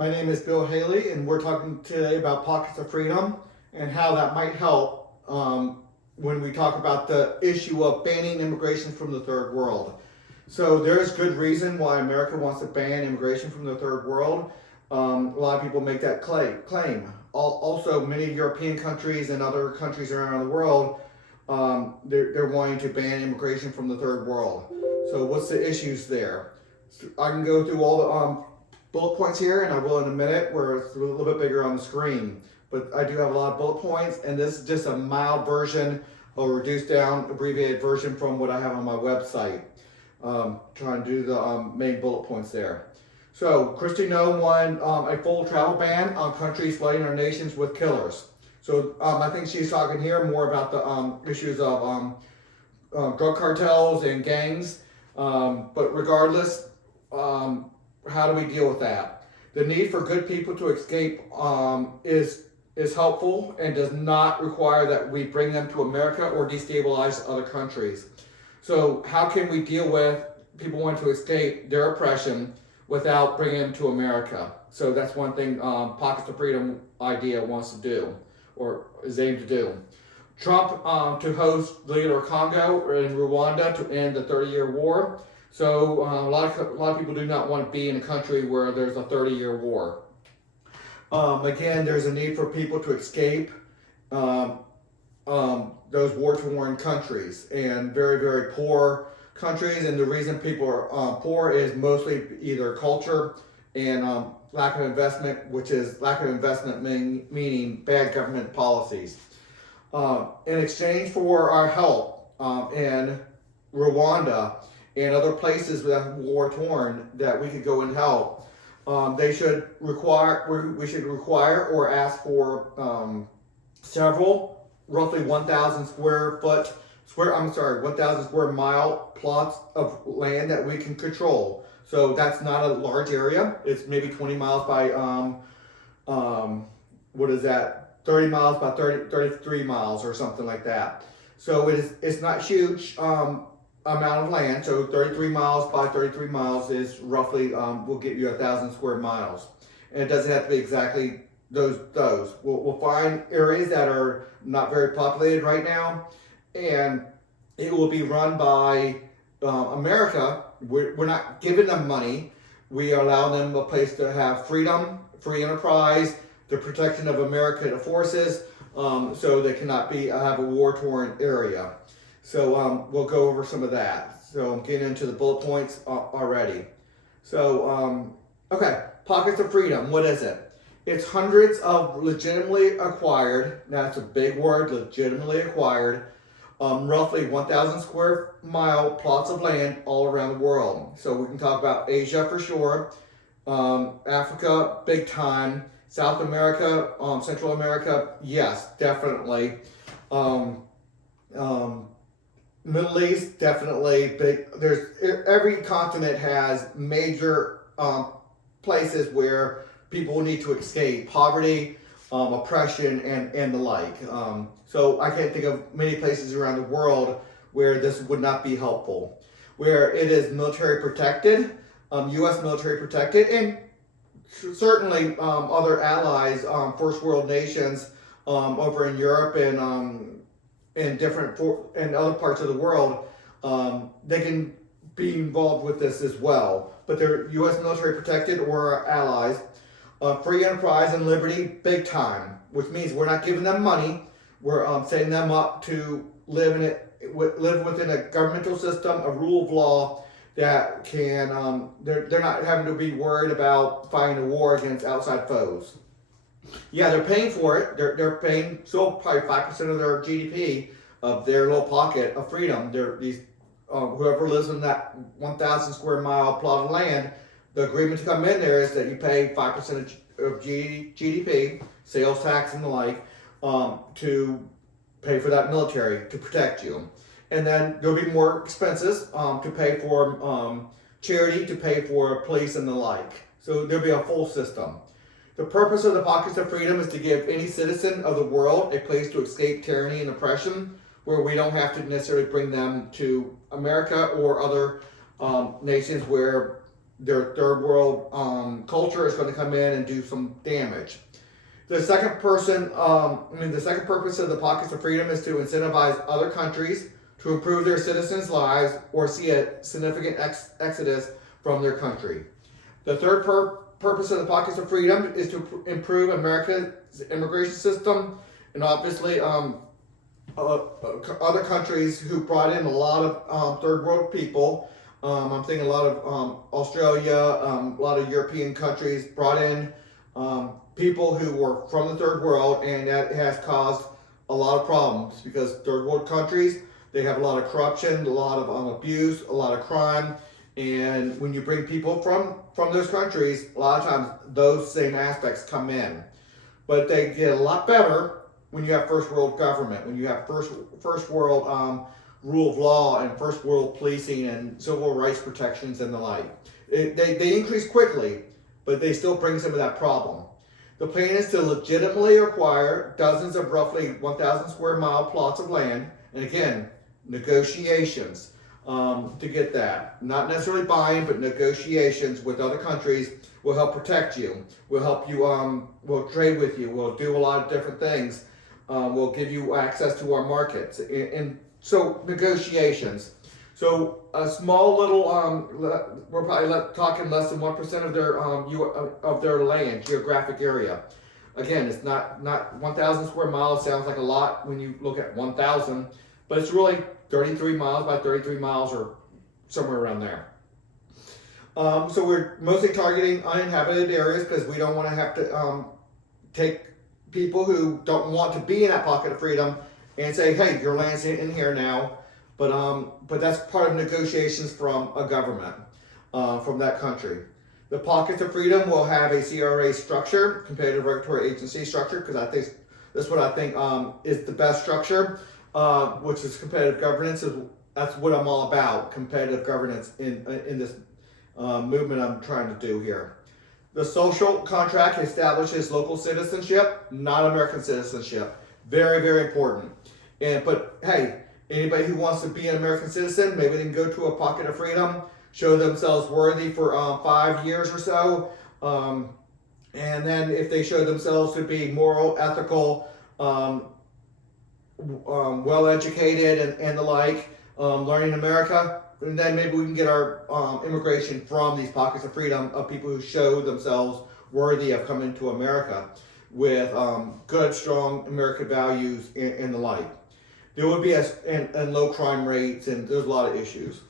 My name is Bill Haley, and we're talking today about pockets of freedom and how that might help when we talk about the issue of banning immigration from the third world. So there's good reason why America wants to ban immigration from the third world. A lot of people make that claim. Also, many European countries and other countries around the world, they're wanting to ban immigration from the third world. So what's the issues there? I can go through all the bullet points here, and I will in a minute, where it's a little bit bigger on the screen. But I do have a lot of bullet points, and this is just a mild version, a reduced down, abbreviated version from what I have on my website. Trying to do the main bullet points there. So, Kristi Noem won a full travel ban on countries flooding our nations with killers. So, I think she's talking here more about the issues of drug cartels and gangs. But regardless, how do we deal with that? The need for good people to escape is helpful and does not require that we bring them to America or destabilize other countries. So how can we deal with people wanting to escape their oppression without bringing them to America? So that's one thing Pockets of Freedom idea wants to do, or is aimed to do. Trump to host the leader of Congo in Rwanda to end the 30-year war. So a lot of people do not want to be in a country where there's a 30-year war. Again, there's a need for people to escape those war-torn countries and very, very poor countries. And the reason people are poor is mostly either culture and lack of investment, which is lack of investment meaning bad government policies. In exchange for our help in Rwanda and other places that are war torn that we could go and help, we should require or ask for several roughly 1,000 square mile plots of land that we can control. So that's not a large area. It's maybe 20 miles by 30 miles by 33 miles or something like that. So it's not huge amount of land. So 33 miles by 33 miles is roughly will get you 1,000 square miles, and it doesn't have to be exactly those. We'll find areas that are not very populated right now, and it will be run by America. We're not giving them money. We allow them a place to have freedom, free enterprise, the protection of American forces, so they cannot have a war-torn area. So we'll go over some of that. So I'm getting into the bullet points already. So, okay, Pockets of Freedom, what is it? It's hundreds of legitimately acquired, that's a big word, legitimately acquired, roughly 1,000 square mile plots of land all around the world. So we can talk about Asia for sure, Africa, big time, South America, Central America, yes, definitely. Middle East, definitely big. Every continent has major places where people need to escape poverty, oppression, and the like. So I can't think of many places around the world where this would not be helpful. Where it is military protected, U.S. military protected, and certainly other allies, first world nations over in Europe and in other parts of the world, they can be involved with this as well. But they're U.S. military protected or our allies. Free enterprise and liberty, big time, which means we're not giving them money. We're setting them up to live within a governmental system, a rule of law that can. They're not having to be worried about fighting a war against outside foes. Yeah, they're paying for it. They're paying probably 5% of their GDP of their little pocket of freedom. Whoever lives in that 1,000 square mile plot of land, the agreement to come in there is that you pay 5% of GDP, sales tax and the like, to pay for that military to protect you. And then there'll be more expenses to pay for charity, to pay for police and the like. So there'll be a full system. The purpose of the Pockets of Freedom is to give any citizen of the world a place to escape tyranny and oppression, where we don't have to necessarily bring them to America or other nations where their third world culture is going to come in and do some damage. The second the second purpose of the Pockets of Freedom is to incentivize other countries to improve their citizens' lives or see a significant exodus from their country. The third purpose of the Pockets of Freedom is to improve America's immigration system, and obviously other countries who brought in a lot of third world people. I'm thinking a lot of Australia, a lot of European countries brought in people who were from the third world, and that has caused a lot of problems because third world countries, they have a lot of corruption, a lot of abuse, a lot of crime, and when you bring people from those countries, a lot of times those same aspects come in. But they get a lot better when you have first world government, when you have first world rule of law and first world policing and civil rights protections and the like. They increase quickly, but they still bring some of that problem. The plan is to legitimately acquire dozens of roughly 1,000 square mile plots of land, and again, negotiations to get that. Not necessarily buying, but negotiations with other countries will help protect you, will help you, will trade with you, will do a lot of different things, will give you access to our markets. And so negotiations. So a small little, we're probably talking less than 1% of their land, geographic area. Again, it's not 1,000 square miles. Sounds like a lot when you look at 1,000, but it's really 33 miles by 33 miles or somewhere around there. So we're mostly targeting uninhabited areas because we don't want to have to take people who don't want to be in that pocket of freedom and say, hey, your land's in here now. But that's part of negotiations from a government, from that country. The Pockets of Freedom will have a CRA structure, competitive regulatory agency structure, because I think that's what I think is the best structure, which is competitive governance. That's what I'm all about, competitive governance in this movement I'm trying to do here. The social contract establishes local citizenship, not American citizenship. Very, very important. But hey, anybody who wants to be an American citizen, maybe they can go to a Pocket of Freedom, show themselves worthy for 5 years or so, and then if they show themselves to be moral, ethical, well-educated, and the like, learning America, and then maybe we can get our immigration from these Pockets of Freedom of people who show themselves worthy of coming to America with good, strong American values and the like. There would be and low crime rates, and there's a lot of issues.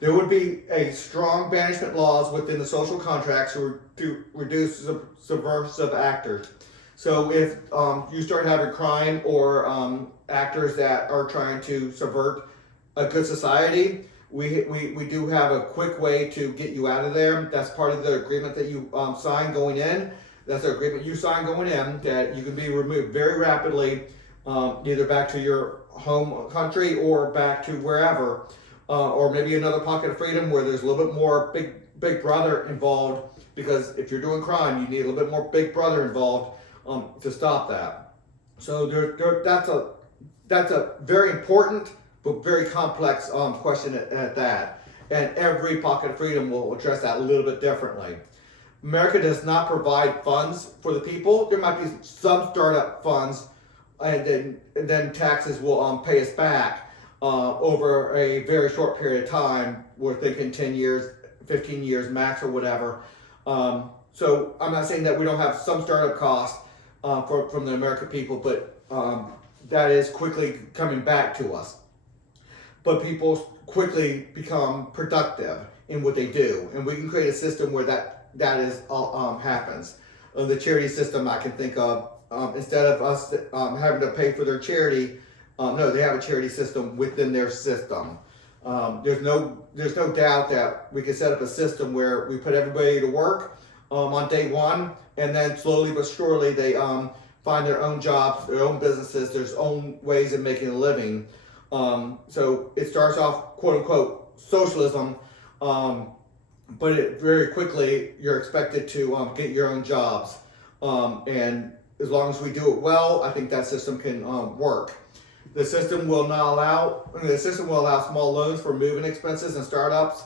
There would be a strong banishment laws within the social contracts to reduce subversive actors. So if you start having crime or actors that are trying to subvert a good society, we do have a quick way to get you out of there. That's part of the agreement that you sign going in. That's the agreement you sign going in, that you can be removed very rapidly, either back to your home country or back to wherever, or maybe another Pocket of Freedom where there's a little bit more big brother involved, because if you're doing crime, you need a little bit more big brother involved to stop that. So that's a very important but very complex question at that, and every Pocket of Freedom will address that a little bit differently. America does not provide funds for the people. There might be some startup funds, and then taxes will pay us back over a very short period of time. We're thinking 10 years, 15 years max or whatever. So I'm not saying that we don't have some startup costs from the American people, but that is quickly coming back to us. But people quickly become productive in what they do, and we can create a system where that is happens. The charity system I can think of, instead of us having to pay for their charity, no, they have a charity system within their system. There's no doubt that we can set up a system where we put everybody to work on day one, and then slowly but surely they find their own jobs, their own businesses, their own ways of making a living. So it starts off quote unquote socialism, but very quickly you're expected to get your own jobs, and as long as we do it well, I think that system can work. The system will allow small loans for moving expenses and startups,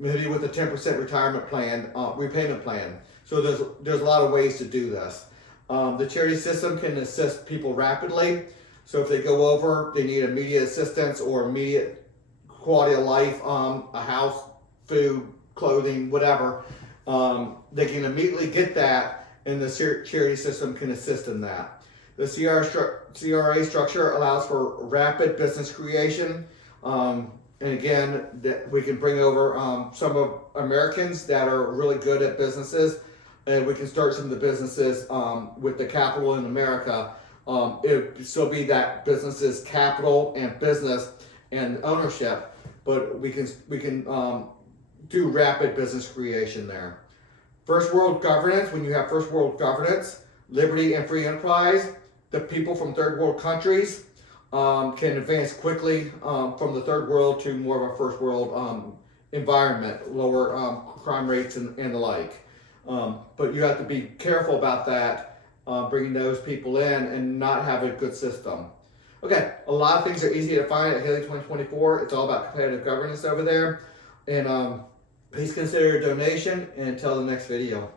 maybe with a 10% retirement plan, repayment plan. So there's a lot of ways to do this. The charity system can assist people rapidly. So if they go over, they need immediate assistance or immediate quality of life, a house, food, clothing, whatever, they can immediately get that, and the charity system can assist in that. The CRA structure allows for rapid business creation. And again, that we can bring over some of Americans that are really good at businesses, and we can start some of the businesses with the capital in America. It would still be that businesses, capital, and business and ownership, but we can do rapid business creation there. First world governance. When you have first world governance, liberty and free enterprise, the people from third world countries can advance quickly from the third world to more of a first world environment, lower crime rates and the like. But you have to be careful about that, bringing those people in and not have a good system. Okay, a lot of things are easy to find at Haley 2024. It's all about competitive governance over there. And please consider a donation, and until the next video.